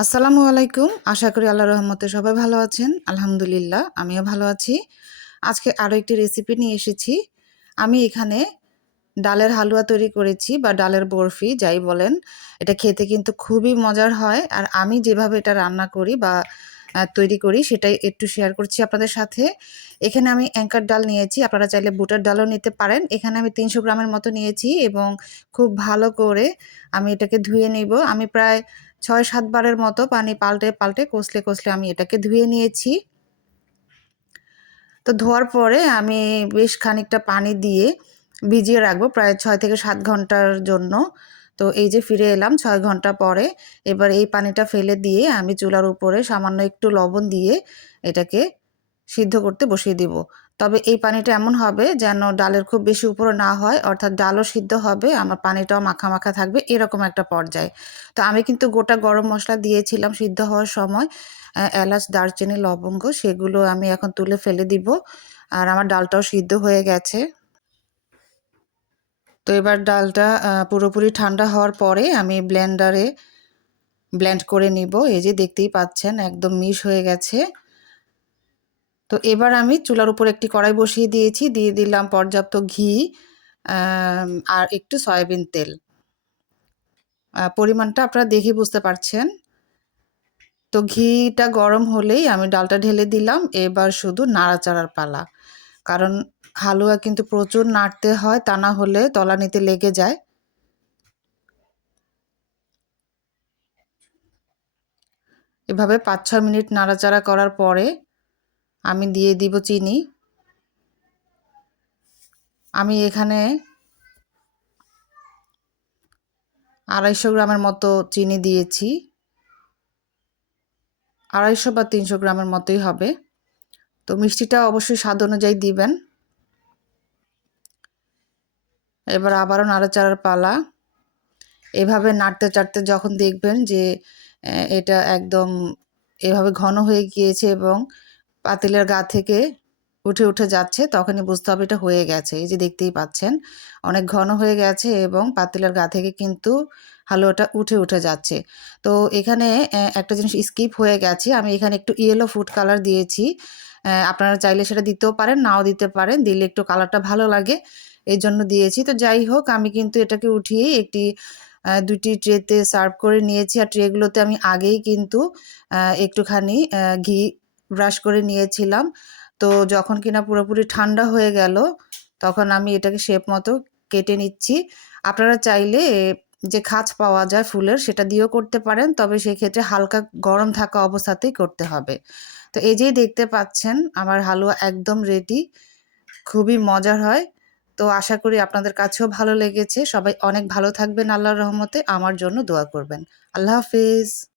আসসালামু আলাইকুম। আশা করি আল্লাহর রহমতে সবাই ভালো আছেন। আলহামদুলিল্লাহ, আমিও ভালো আছি। আজকে আরও একটি রেসিপি নিয়ে এসেছি। আমি এখানে ডালের হালুয়া তৈরি করেছি বা ডালের বরফি যাই বলেন। এটা খেতে কিন্তু খুবই মজার হয়। আর আমি যেভাবে এটা রান্না করি বা তৈরি করি সেটাই একটু শেয়ার করছি আপনাদের সাথে। এখানে আমি অ্যাঙ্কার ডাল নিয়েছি। আপনারা চাইলে বুটের ডালও নিতে পারেন। এখানে আমি ৩০০ গ্রামের মতো নিয়েছি এবং খুব ভালো করে আমি এটাকে ধুয়ে নিব। আমি প্রায় ৬-৭ বারের মতো পানি পাল্টে, পাল্টে কষলে আমি এটাকে ধুয়ে নিয়েছি। তো ধোয়ার পরে আমি বেশ খানিকটা পানি দিয়ে ভিজিয়ে রাখবো প্রায় ৬ থেকে ৭ ঘন্টার জন্য। তো এই যে ফিরে এলাম ৬ ঘন্টা পরে। এবার এই পানিটা ফেলে দিয়ে আমি চুলার উপরে সামান্য একটু লবণ দিয়ে এটাকে সিদ্ধ করতে বসিয়ে দিব। তবে এই পানিটা এমন হবে যেন ডালের খুব বেশি উপরে না হয়, অর্থাৎ ডালও সিদ্ধ হবে, আমার পানিটাও মাখা, মাখা থাকবে, এরকম একটা পর্যায়। তো আমি কিন্তু গোটা গরম মসলা দিয়েছিলাম সিদ্ধ হওয়ার সময়। এলাচ, দারচিনি, লবঙ্গ সেগুলো আমি এখন তুলে ফেলে দিব। আর আমার ডালটাও সিদ্ধ হয়ে গেছে। তো এবার ডালটা পুরোপুরি ঠান্ডা হওয়ার পরে আমি ব্লেন্ডারে ব্লেন্ড করে নিব। এই যে দেখতেই পাচ্ছেন একদম মিশ হয়ে গেছে। তো এবার আমি চুলার উপর একটি কড়াই বসিয়ে দিয়েছি, দিয়ে দিলাম পর্যাপ্ত ঘি আর একটু সয়াবিন তেল। পরিমাণটা আপনারা দেখে বুঝতে পারছেন। তো ঘিটা গরম হলেই আমি ডালটা ঢেলে দিলাম। এবার শুধু নাড়াচাড়ার পালা। কারণ হালুয়া কিন্তু প্রচুর নাড়তে হয়, তা না হলে তলানিতে লেগে যায়। এভাবে ৫-৬ মিনিট নাড়াচাড়া করার পরে আমি দিয়ে দিব চিনি। আমি এখানে ২৫০ গ্রামের মতো চিনি দিয়েছি। ২৫০ বা ৩০০ গ্রামের মতোই হবে। তো মিষ্টিটা অবশ্যই স্বাদ অনুযায়ী দিবেন। এবার আবারও নাড়াচাড়ার পালা। এভাবে নাড়তে চাড়তে যখন দেখবেন যে এটা একদম এভাবে ঘন হয়ে গিয়েছে এবং পাতিলের গা থেকে উঠে, উঠে যাচ্ছে, তখনই বুঝতে হবে এটা হয়ে গেছে। এই যে দেখতেই পাচ্ছেন অনেক ঘন হয়ে গেছে এবং পাতিলের গা থেকে কিন্তু হালুয়াটা উঠে, উঠে যাচ্ছে। তো এখানে একটা জিনিস স্কিপ হয়ে গেছে। আমি এখানে একটু ইয়েলো ফুড কালার দিয়েছি। আপনারা চাইলে সেটা দিতেও পারেন, নাও দিতে পারেন। দিলে একটু কালারটা ভালো লাগে, এজন্য দিয়েছি। তো যাই হোক, আমি কিন্তু এটাকে উঠিয়ে একটি ২টি ট্রেতে সার্ভ করে নিয়েছি। আর ট্রেগুলোতে আমি আগেই কিন্তু একটুখানি ঘি ব্রাশ করে নিয়েছিলাম। তো যখন কিনা পুরোপুরি ঠান্ডা হয়ে গেল, তখন আমি এটাকে শেপ মতো কেটে নিচ্ছি। আপনারা চাইলে যে খাঁজ পাওয়া যায় ফুলের, সেটা দিয়েও করতে পারেন। তবে সেক্ষেত্রে হালকা গরম থাকা অবস্থাতেই করতে হবে। তো এই যেই দেখতে পাচ্ছেন আমার হালুয়া একদম রেডি। খুবই মজার হয়। তো আশা করি আপনাদের কাছেও ভালো লেগেছে। সবাই অনেক ভালো থাকবেন আল্লাহর রহমতে। আমার জন্য দোয়া করবেন। আল্লাহ হাফেজ।